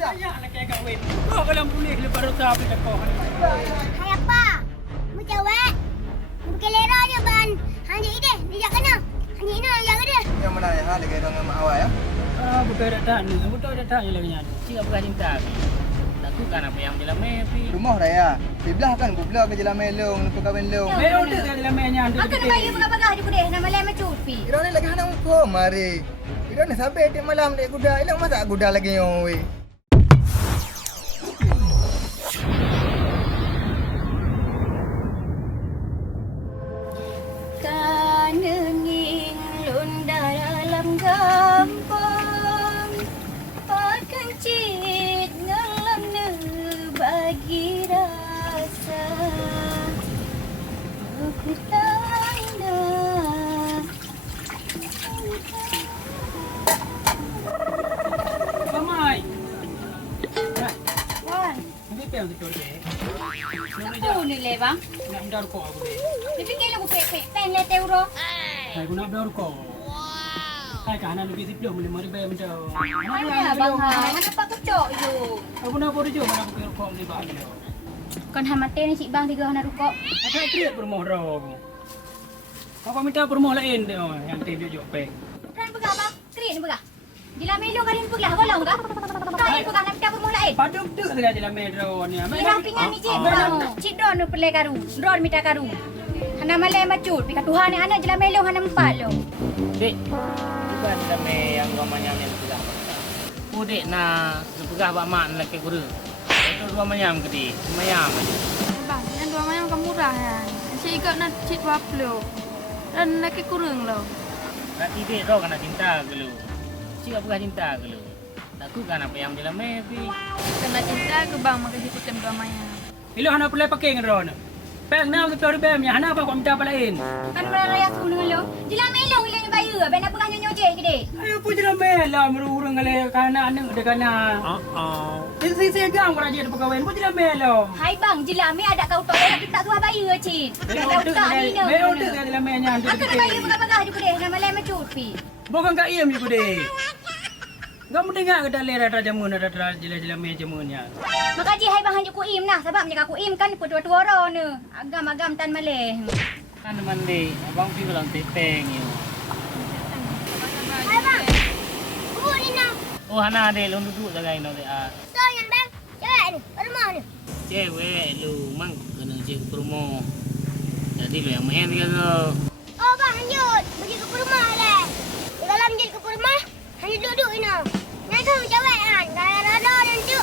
Banyak nak kaya kahwin. Kau kalau boleh lepas rota api kau. Hai apa? Mu cewek. Mu kelera je ban. Hanya ide, dia kena. Hanya ini yang jaga dia. Yang mana ya? Lagi dengan mak awak ya? Bukan datang ni. Betul datang je lagi ni. Cik bukan cinta. Tak tu kan apa yang jelas mepi. Rumah raya. Belah kan belah ke jalan melong, lepas kahwin long. Mereka udah tak dalam mainnya. Aku nak bagi pegah-pegah je budeh. Nama lain macam upi. Kira ni lagi hendak ukur mari. Kira ni sampai tiap malam dek kuda. Ilang masa kuda lagi yang we. Kanenging lunda dalam gampang. Akan cit ngalam ne bagi rasa. Aku tanda. Ramai. Wan, Nanti piang tu deh. aku ni le bang. Nak dar kau aku deh. Dia fikir lagu pek-pek pen le euro. Saya guna dar kau. Saya kan nak lebih sipil boleh mari bayar macam. Mana bang hai? Mana pak kecok je. Aku nak boleh jo mana aku kira kau ni bang. Kan hamate ni cik bang tiga hana rukok. Apa kriat bermoh raw. Kau minta bermoh lain deh yang tadi jo peng. Kan pegah bang? Krik ni pegah. Dila melong kan ni pegah golong kah? Kan ni pegah nak minta bermula lain. Paduk tu saja dalam metro ni. Ira pingan ni cik bang. Cik don nu pelai karu. Don minta karu. Hana malai macut. Pika Tuhan ni hana jela melong hana empat lo. Dek. Bukan dame yang gamanya yang pegang. Dek na pegah bak mak nak ke guru. Itu dua mayam gede. Mayam. Bang, yang dua mayam kan murah ya. Saya ikut nak cik 20. Dan nak ke kurang lo. Berarti dek kau kena cinta ke lu. Cik bukan cinta ke lu. Tak tu kan apa yang jelas mepi. Kena cinta ke bang maka ikutin dua mayam. Ilo hana pelai pakai ngeron. Peng na tu bem ya hana apa kau minta apa lain. Kan raya aku dengan lo. Jela melong ilang ni bayu. Ben nak pegah nyonyo je gede. Ayo pun jadi melah merurung kali kana anak de kana. Saya gang kau raja pegawai pun jadi melah. Hai bang, jela me ada kau tok nak kita tuah bayu cik. Dah tak ni no. Mereka udah tak dalam mainnya. Aku nak bagi pegah-pegah je budeh. Nama lain macut pi. Bukan kak iem juga deh. Gak mau dengar kita lihat raja mun ada jelas-jelas main jamunnya. Makaji hai bang hanjuk ku im nah sebab menjaga ku im kan tua-tua ro ne. Agam-agam tan maleh. Kan mandi abang pi bilang tepeng you. Hai bang. Bu ni nah. Oh hana dek lu duduk jaga ino dek ah. So yang bang. Cewek ni, rumah ni. Cewek lu mang kena cek promo. Jadi lu yang main kan lo. Oh bang hanjut. Pergi ke rumah lah. Di dalam hanjut ke rumah. Hanjut duduk ini. Nak tahu cewek kan. Gara-gara nanti.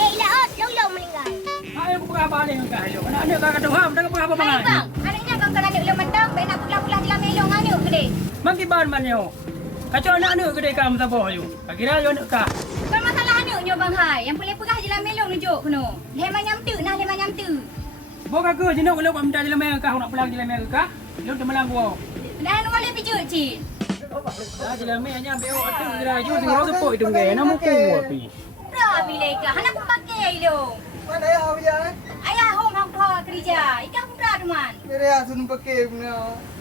Ilah long-long meninggal. Ayo aku apa ni kak ayo. Anak dia kak doham, dah apa Hai bang? bang. Anaknya kau kena duduk mentang. Baik nak pulang-pulang di dalam melong anu gede. Mangki ban man yo. Kacau anak ni gede kam sabo yo. Kira yo nak kak. Bukan masalah anaknya bang hai. Yang boleh pegah di dalam melong nunjuk kena. Leman nyam tu nah leman nyam tu. Bukan ke jenak kalau kau minta jalan main kak nak pulang jalan main kak. Lu dah malang gua. Dah anu boleh pijut cik. Dah jalan main nya beo atu kira yo sing support itu ngai nama ku api. Dah pilih kah. Anak aku pakai lo. Mana ya awak ya? Ayah hong hong tua kerja. Ikan pura teman. Kira ya sun pakai punya.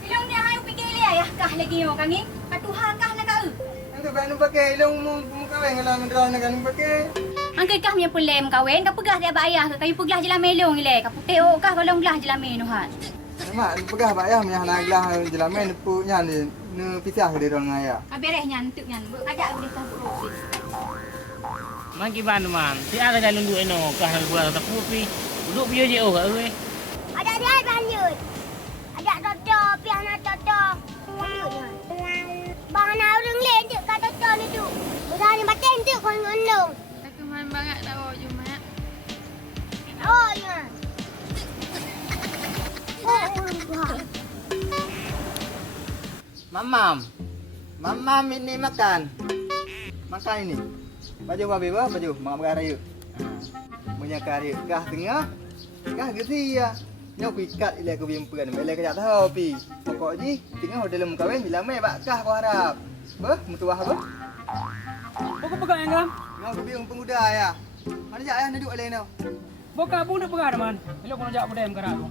Ilong dia hayu fikir dia ayah kah lagi yo kangin. Katuhan kah nak kau. Nanti kan pakai long mu kahwin kalau ngedraw nak kan pakai. Angkat kah punya pulem kawin. Kau pegah dia abang ayah ke. Kau pegah jelah melong ni le. Kau putih kah kalau belah jelah menuhan. Mak pegah pak ya menyah nak gelah jalan main pu nya ni pisah ke dia orang ngaya. Abereh nyan tuk nyan. Ajak boleh kah proses. Mang ki ban man. Si ada jalan dulu eno kah hal buat tak pi. Duduk piye je oh kau we. Ada dia lanjut. Ada toto pian toto. Bang nak urang lain je kat toto ni tu. Udah ni batin tu kon ngondong. Aku main banget tahu Jumat. Oh ya. Mamam ini makan. Makan ini. Baju apa beba? Baju mak berara yuk. Punya karya kah tengah. Kah gesi ya. Nyok ikat ile aku biempeun. Ile ka tahu pi. Pokok ji tengah dalam kahwin bila mai bak kah kau harap. Beh, mutuah apa? Bukan pegang yang kam. Ngau aku biung penguda ya. Mana jak ayah duduk alai nau. Bukan pun nak pegang man. Ilo kau nak budem kara tu.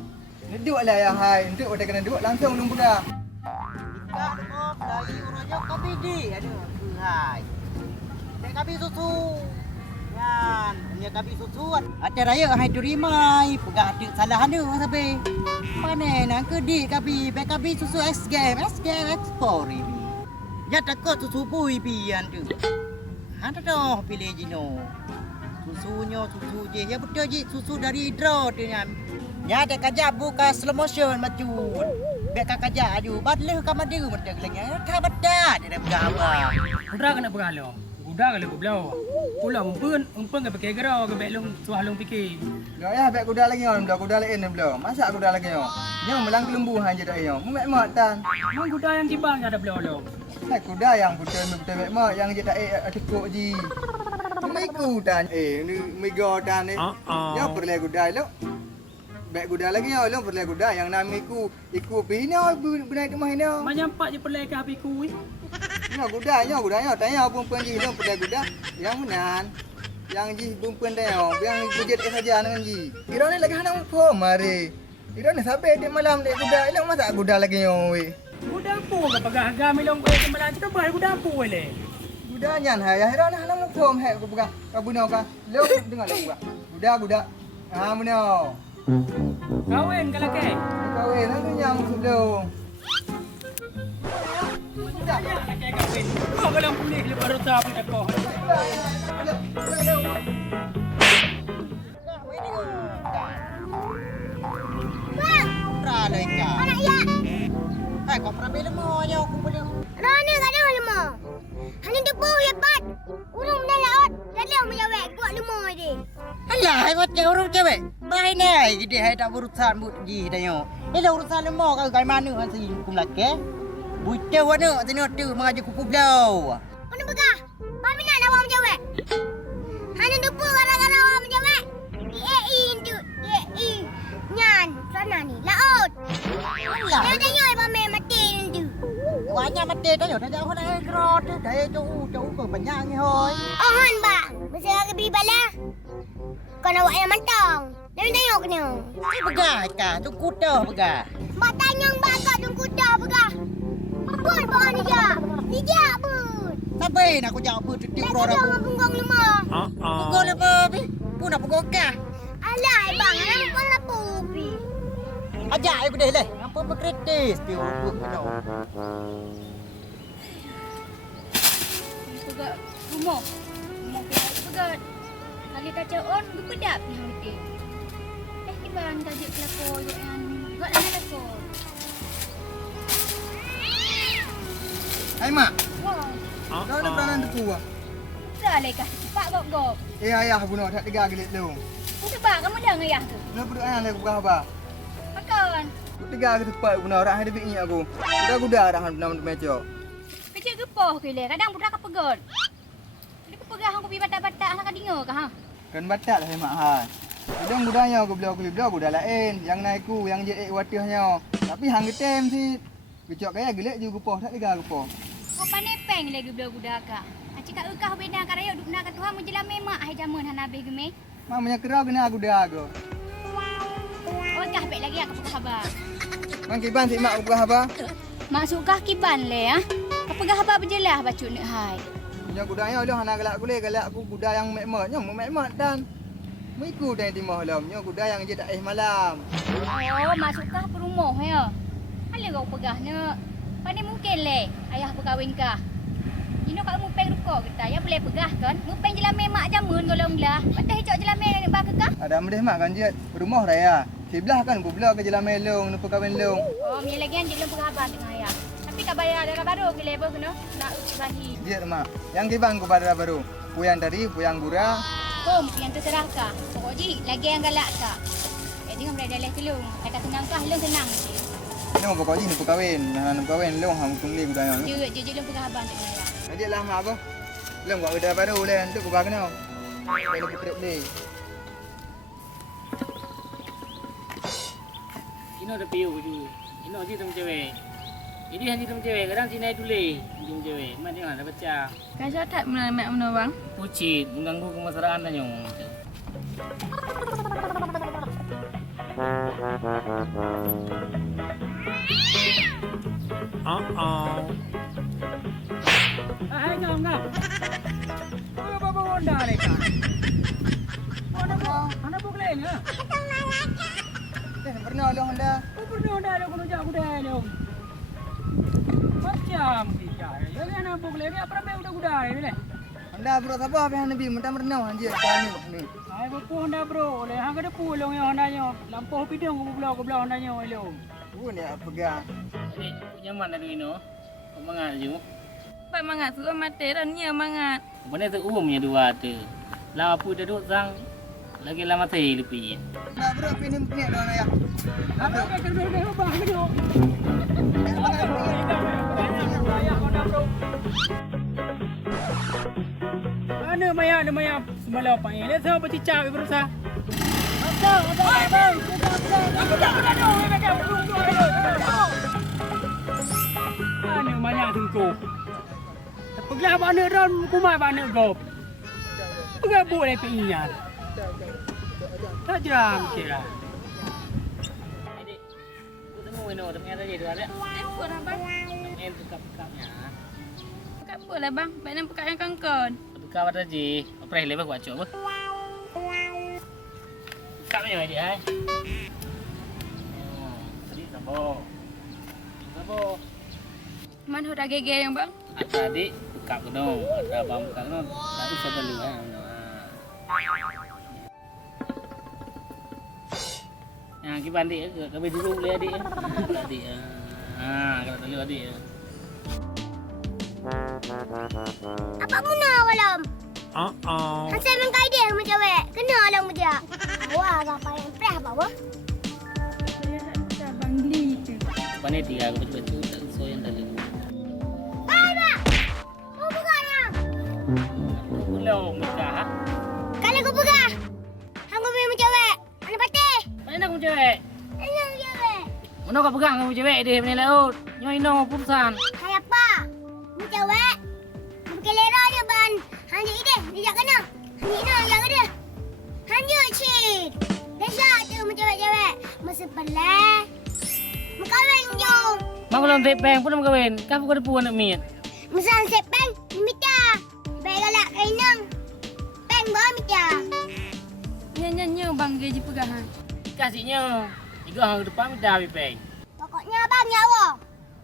Duduk alai ya hai. Duduk pada kena duduk langsung nung budak. Ikan oh dari orangnya kopi di ada hai. Teh kopi susu. Ya. ya kami susuan. Ada raya hai turimai, pegah ada salah ada sampai. Mana nak kedi kami, kami susu SGM Expo ini. Ya takut susu bui pian tu. Ada dah pilih jino. Susunya susu je, ya betul je susu dari draw tu kan. Ya ada kajak buka slow motion macam. Bek kajak aju, badleh ka madu betul lagi. Ka badat dia berapa. Kuda kena beralo. Kuda kalau belau. Pula umpun ke pakai gerau ke bek long suah long fikir. Dah ya bek kuda lagi orang dah kuda lain belum. Masa kuda lagi yo. Yang melang kelembu hang je dak yo. Mu mek mak tan. Mang kuda yang kibang ada belau lo. Hai kuda yang betul mek mak yang je dak tekuk ji. Mai kuda ni mai godan ni. Ya perle kuda lo. Bek kuda lagi yo lo perle kuda yang namiku iku pino benaik rumah ni. Menyampak je pelai ke api kui. Nya kudanya tanya perempuan ji lo perle kuda yang menan. Yang ji perempuan dia yang bujet saja dengan ji. Kira ni lagi hang pom mari. Kira ni sampai di malam dek kuda elok masa kuda lagi yo we. Kuda pu ke pegah agam long ke kemalan kita bai kuda pu le. Kuda nyan hai ya hang hang pom hai ku pegang kabunau ka. Lo dengar lo kuda. Ha munau. Kawin kalau ke. Kawin hang nyang sudah. Kawin. Kau kalau pulih le baru tahu apa kau. Raเลยกะ Anak ya. Hai kau pernah bela mo yo aku boleh. Rana kadang lemah. Hanya debu lebat. Urung dah laut. Dalam menjawab kuat lemah dia. Alah, hai macam orang cewek. Baik ni, jadi hai tak urusan but ji dah yo. Ela urusan lemah kau gai mana hang si kum laki. Buta wana tino tu mengaji kuku blau. Mana begah? Kami nak awak menjawab. Hanya debu kadang-kadang awak menjawab. EAE tu. EAE. Nyan. Sana ni. Laut. Alah, Dia tanya pamer mati tu. wanya mati dah yo dah jauh dah grot dah jauh ke banyak ni hoi. Ohan bak. Masa aku beli bala. Kau nak awak yang mantang. Dia tengok kena. Ni begah ka, tu kuda begah. Bak tanya bakak tu kuda begah. Pun bawa ni je. Ni je pun. Sampai nak aku jawab tu Nak grot kerja aku. dengan punggung lemah. Pukul apa bi? Pun nak pukul kah? Alah, bang. Alah, pun lapu. Ajak aku deh leh. Apa berkritis pi urut kena. Pegat rumah. Rumah pegat. Kali kaca on berpedap ni hati. Kiban kajik pelakor yang buat anak pelakor. Hai mak. Wah, Kau ada peranan tepu ah. dah lekah cepat gop-gop. Ayah bunuh tak 3 gelit lu. Sebab kamu dah ngayah tu. Lu berdua ayah lagi buka apa? Makan. 3 ke tepat bunuh orang ada bini aku. Kuda dah hang benar meja. Kecil gepoh ke le. Kadang budak kepegot. Dia kepegah hang kopi batak-batak hang kadinga ke ha? Kan batak lah mak ha. Kadang budaya aku beliau kuda lain. Yang naikku yang je watihnya. Tapi hang getem si. Kecok kaya gelik juga gepoh tak 3 gepoh. Kau pandai peng lagi budak ka. Acik kat ukah beda kat raya duk nak kat Tuhan menjelam memak hai jamun han habis geme. Mamanya kerau kena kuda aku. Oh kah baik lagi aku pegah khabar. Mang kiban si mak buka apa? Masuk kah kiban le ha? Kau pegah khabar berjelah bacu nak hai. Punya kudanya lu hana galak kulih galak aku kuda yang mek-mek dan Miku dah di malam nya kuda yang je tak malam. Oh, masukkah ke rumah ya? Ala kau pegahnya. Pandai mungkin le ayah berkahwin kah? Jino kat mupeng rukuk kita ya boleh pegah kan? Mupeng jelame mak jamun golong belah. Patah hijau jelame nak bak kah? Ada mendeh mak kan je rumah raya. Sebelah kan belah ke jalan melong nupa kawin long. Oh, mi lagi anjing belum pegah tengah ayah. Tapi kau bayar darah baru ke level kena nak usahi. Dia mak. Yang kibang ku pada baru. Puyang tadi, puyang gura. Kom yang terserah kah? Pokok ji lagi yang galak kah? Jadi ngam dah dah telung. Kata senang kah? Long senang je. Ni pokok ji nupa kawin. Nah nupa kawin long hang tungli kudanya. Je belum pegah tengah ayah. Jadi lah mak apa? Long buat kerja baru le untuk ku kena. Dia nak trip ni. Ino ada piu je. Ino je tem cewek. Ini hanya tem cewek. Kadang sini dulu. Tem cewek. Mak tengok dah baca. Kan saya tak mak mana bang? Pucit mengganggu kemesraan dah nyong. Hai nyong ngah. Apa honda le kan? lain lah. Pernah lah Honda. Kau pernah dah ada kau jak kuda ni. Macam kita. Ya kan apa boleh ni apa ramai kuda ni le. Honda bro siapa yang Nabi mentang pernah anjir tanya ni. Ai bapu Honda bro. Le hang ada pulong yang Honda nyo. Lampu pidung ke belah Honda nyo elong. Tu ni apa pegang. Adik, nyaman dah Ino. Kau mangat je. Pak mangat suka mati dan nya mangat. Benda tu umumnya dua tu. Lah apa duduk sang lagi lama teh lepi. Nah bro pinim ni dah ya. Apa ke ke bang ke tu. Mana maya semalam apa ni? Lihat siapa cicak ke berusaha. Bang. Aku tak dong. Mana banyak tengku. Pergilah mana ron kumai mana gop. Pergi boleh pinjam. Tak jam kira. Adik, aku temu Ino ternyata dia dua ada. Apa lah bang? Yang tukar-tukarnya. Apa lah bang? Baik nak pekat yang kangkon. Tukar apa tadi? Apa yang lepas buat coba? Tukar ni dia hai. Tadi sabo. Mana dah gege yang bang? Ada adik tukar ke dong. Ada abang tukar ke dong. Tapi saya dulu ha. Yang kita adik ke kami dulu boleh adik. Adik. Kalau dulu adik. Apa guna walam? Hasil mengkai dia sama cewek. Kena lah mu dia. Wah, apa yang preh bawa? Dah bangli tu. Pandai tiga aku betul-betul tak so yang dulu. Hai, Mak. Mau pegang yang? Belum nikah. Kalau kau pegang, hang kau punya cewek. Mana patih? Mana nak kamu cewek? Mana cewek? Mana kau pegang kamu cewek dia mana laut? Nyo ino putusan. Hai apa? Mu cewek. Bukan lera je ban. Hanya ide, dia kena. Hanya ina yang ada. Hanya cik. Dahsyat tu mu cewek-cewek. Masa pelah. Mu kahwin jom. Mak belum tepeng pun nak kahwin. Kau bukan puan nak miat. Misal sepeng, mita. Baik galak kainang. Peng bawa mita. Nya bang gaji pegahan. Kasihnya. Tiga hari depan minta habis peng. Pokoknya abang ya Allah.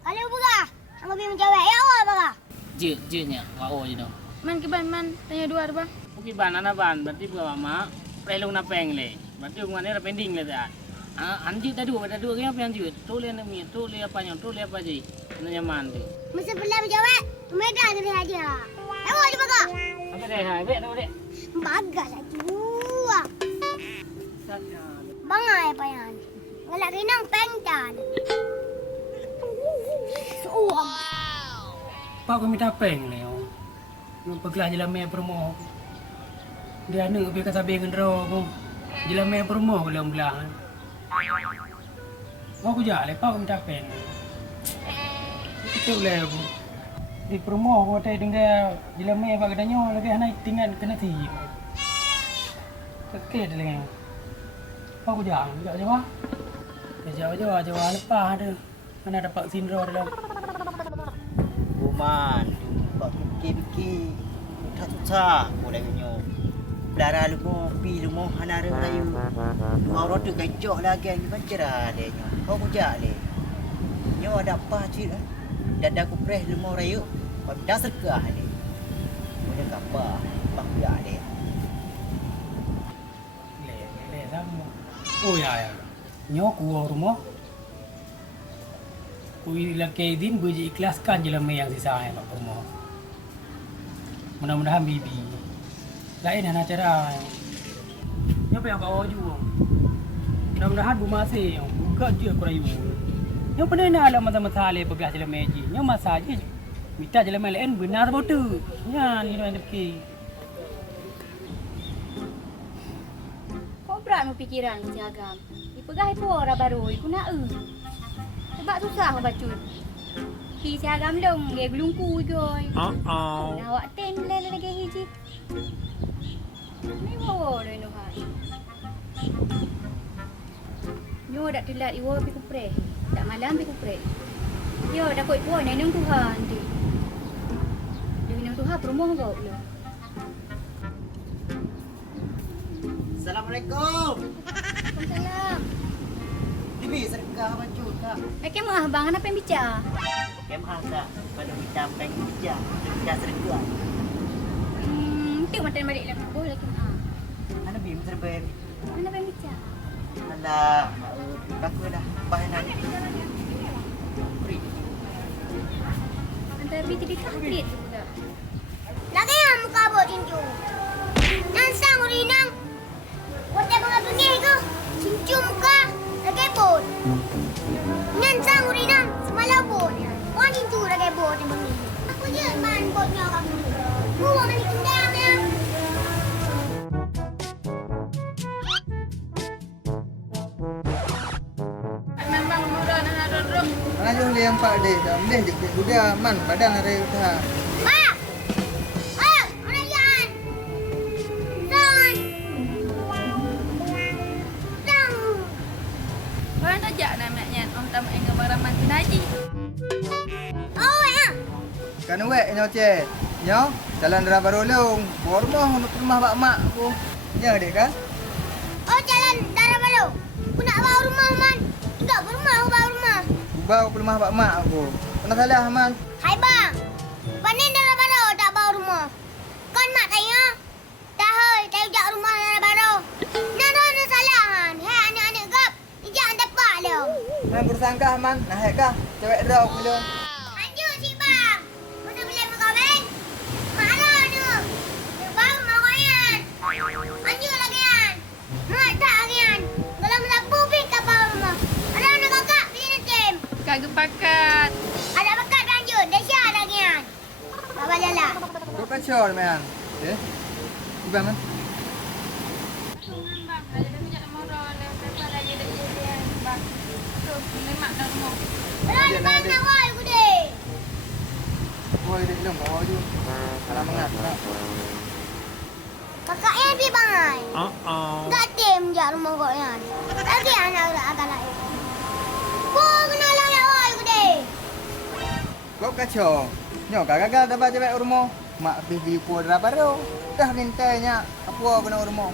Kalau berah, hang kau punya cewek ya Allah berah. Je nya. Wao je dong. Man ke ban man tanya dua bang. Uki ban anak ban berarti bukan mak. Pelong nak peng le. Berarti hubungan ni pending le dah. Anjir dah dua kaya apa anjir? Toleh nak miat, toleh apa yang, toleh apa je. Nyaman tu. Masa pelah cewek, mereka tu dia aja. Allah je bagak. Apa deh? Hai, bet dek. Bagas aja. Bangai apa yang? Galak kainang pengtan. Suam. Pak aku minta peng ni. Nak pergilah jalan mai promo. Dia nak pergi ke sabi gendro aku. Jalan mai promo kalau belah. Aku jah lepas aku minta peng. Itu boleh aku. Di promo aku tadi dengar jalan mai apa katanya lagi naik tinggal kena ti. Kekeh dah lagi. Aku jah jawab. Jawab lepas ada. Mana dapat sindro dalam. Buman, buat fikir-fikir. Tak susah boleh nyo. Darah lumo, pi lumo, hanara Melayu. Mau roda gajok lagi yang pancerah dia nyo. Kau kujak le. Nyo ada apa cik lah. Dada ku preh lumo rayu. Kau dah serkah le. Boleh apa? Bang kujak le. Le sama. Oh ya. Nyo ku rumah. Kui laki din boleh ikhlaskan jalan yang sisa yang pak rumah. Mudah-mudahan bibi. Lain hana cara. Nyo yang kau juga. Mudah-mudahan bu masih buka je aku rayu. Nyo pernah nak ala masa-masa le pegas jalan meji. Nyo masa je. Minta jalan lain benar betul. Ya ni nak fikir. Kau berat mau pikiran si agam. Dipegah itu orang baru, iku nak sebab susah membaca. Ki si agam long, dia gelungku joy. Nak awak ten lele lagi hiji. Ni bawa dah no hai. Nyo dak telat iwo pi kupre. Dak malam pi kupre. Yo dak koi puan nang Tuhan ti. Dia nang Tuhan promo kau lo. Assalamualaikum. Waalaikumsalam. Bibi sedekah baju kak. Kemah bang, kenapa yang bicara? Kemah kak. Pada kita pengen kerja. Kerja sedekah. Tu makan balik lah. Boleh kemah. Mana bim terbaik. Kenapa yang bicara? Alah, aku dah bahan free. Antara BTB kah create juga. Lagi yang muka buat cincu. Nansang urinang. Wata mga bengi ko. Cincu muka. Lagi buat. Nansang urinang. Semalau buat. Wah cincu lagi buat yang bengi. Aku je man buatnya kamu. Buat ni kendang ya. Mana jauh yang Pak Deh, dah boleh je sudah man badan hari usaha. Pak! Ayo, mana jalan? Jalan. Jalan. Orang tajak namanya. Om tamu yang gambar mantu Naji. Oh ya. Kan wek nyo ce. Nyo jalan dara baru leung. Rumah untuk rumah bak mak aku. Ya dek kan? Oh jalan darah baru. Aku nak bawa rumah man. Enggak berumah, aku bawa rumah. Bawa ke rumah bak mak aku. Kena salah man. Hai bang. Panen darah baru tak bawa rumah. Kon mak tanya. Dah hoi, tak ujak rumah darah baru. Nak salahan. Hai anak-anak gap. Ijak tepak dia. Man bersangka man. Nah kah? Cewek drop dulu. Anjur si bang. Mana boleh berkahwin? Mana tu? Bang mau kayan. Anjur lagi kan? Mak tak lagi kan? Kalau melapu pun kapal rumah. Ada anak kakak pilih nanti. Kagak pakat. Ada bakat anjur. Desya lagi kan? Bapa lala. Kau kan syur man. Eh? Iba man. Ada bang nak woi aku deh. Kau dek belum bawa je. Salah mengat. Kakak yang pergi bangai. Tak tem je rumah kau yang. Lagi anak agak lain. Kau kena layak woi aku deh. Kau kacau. Nyo gagal dapat cewek rumah. Mak pergi pu dara baru. Dah lintainya apa kena rumah.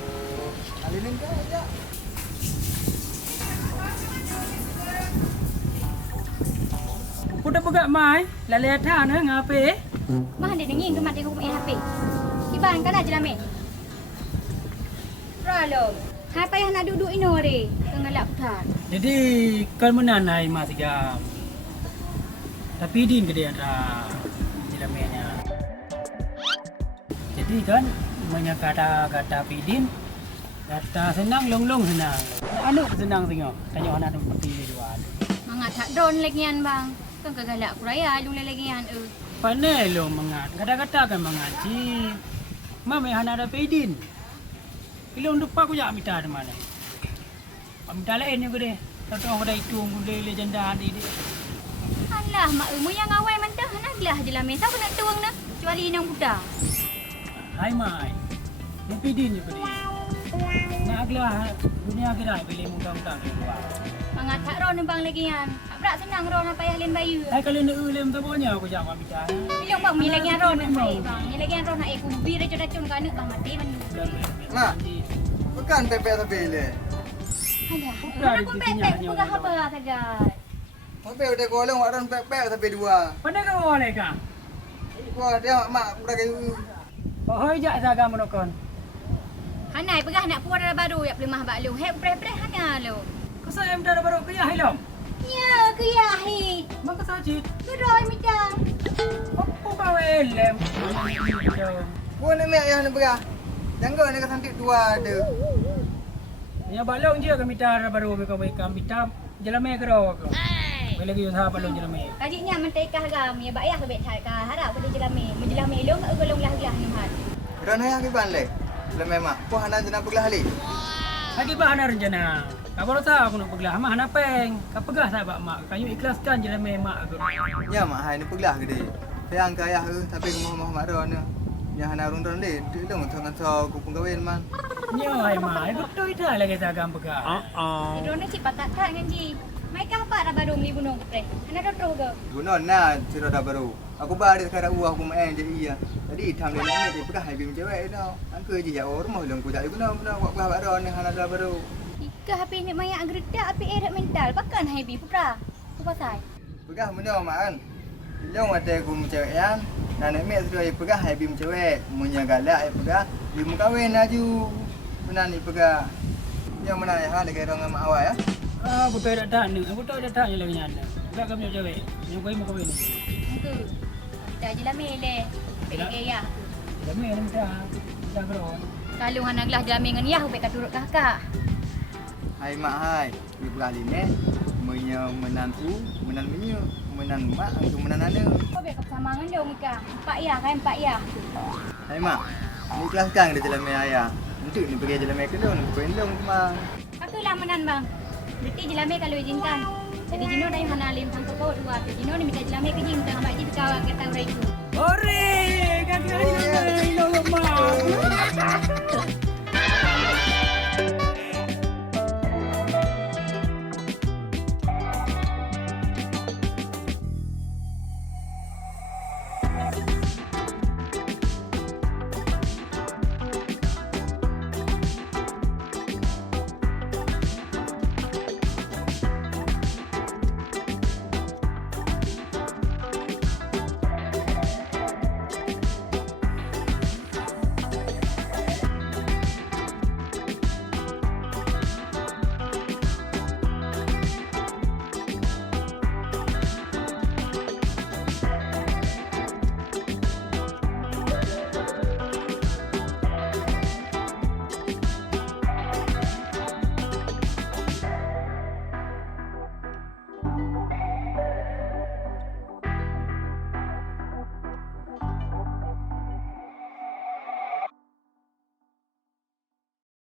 Ali lintai aja. Aku dah pegak mai. Lalai ada na ngape? Mah dia dengin ke mati aku punya HP. Kiban kan aja lame. Ralo. Hai payah nak duduk ini ore. Tengah lak putar. Jadi kan menanai mas gam. Tapi din ke dia ada jelamenya. Jadi kan banyak kata pidin. Kata senang long senang. Anu senang tengok. Tanya anak tu pergi di luar. Mangat tak drone lagian bang. Kan kegalak aku raya lung lagian Pandai lo mengat. Kata-kata kan mengaji. Mama yang ada pidin. Ilong depan aku jak minta di mana. Minta lain yang gede. Tahu ada itu gede legenda ni dia. Alah mak mu yang awal mentah nak gelah je lah mesa aku nak tuang nak. Kecuali inang budak. Hai mai. Ni pidin je gede. Nak aglah dunia kira pilih mudah-mudah di luar. Mangat tak ron bang lagian. Tak berak senang ron apa payah lin bayu. Hai kali nak ulem tu punya aku jak minta. Bilang bang mi lagian ron nak bang. Mi lagian ron nak aku bi racun-racun kan nak bang mati man. Mak. Bukan pepek tapi le. Alah, aku pepek aku gak apa sagat. Pepek udah golong orang pepek tapi dua. Pandai kau boleh kah? Wah dia mak udah kayu. Oh jak jaga menokon. Hanai pegah nak puas dah baru ya pelimah bak lu. Hei preh-preh hana lu. Kau saya minta baru kaya hilom. Ya, keyahi. Maka saja. Kuroi midang. Apa kau elem? Gua nak mek yang nak berah. Jangan nak santik dua ada. Ya balong je kami tar baru mereka baikam bitam jelame kero aku. Bila lagi usaha balong jelame. Kajiknya mentekah gam ya bak ayah lebih tak ka harap boleh jelame. Menjelame long golong lah gelah nuhat. Kerana yang kiban le. Selama mak. Kau hana jenah pergelah le. Lagi bahan rencana. Kau baru tahu aku nak pergelah mah hana peng. Kau pegah sahabat mak. Kayu ikhlaskan jelame mak aku. Ya mak hai ni pergelah gede. Sayang ke ayah ke tapi rumah maron ni. Yang hana rundon le. Tu dong tong-tong ku pengkawin man. Nyo ai mai betul dah lagi sagam pegah. Idon ni cipat tak kan ji. Mai ka apa dah baru beli gunung preh. Ana dah terus ke. Gunon na sira dah baru. Aku balik sekarang aku main je iya. Tadi tham dia ni dia pegang habis cewek dah. Angka je ya rumah long ku jadi guna buat baru ni hana dah baru. Ika hapi ni mayak gerdak api eret mental. Pakan hai bi pura. Tu pasal. Pegang benda maan. Long ada aku cewek yan. Nenek mek sudah pegang habis cewek. Munya galak pegang. Dia mu kahwin aju. Benar ni pegang. Yang mana ya hal dekat orang mak awak ya. Aku tak ada tahan ni. Aku tak ada tahan je lagi nyanda. Tak kami cewek. Yang kau mau kahwin. Muka. Kita je lah mele. Pergi ya. Kami ada minta. Dah beron. Kalau hang naglah jamin dengan yah baik turut kakak. Hai mak hai. Di kali ni munya menan menyu, menan mak angku menan ane. Kau baik sama dengan dia muka. Empat ya kan empat ya. Hai mak. Ni kelas kang dia jalan ayah. Untuk ni pergi jalan ke dong, pendong mak. Aku lah menan bang. Berarti jelame kalau izinkan. Jadi Jino dah yang mana alim sampai kau dua. Jino ni minta jelame ke jing tengah baik kawan kata orang itu. Ore, kaki hari ni mak.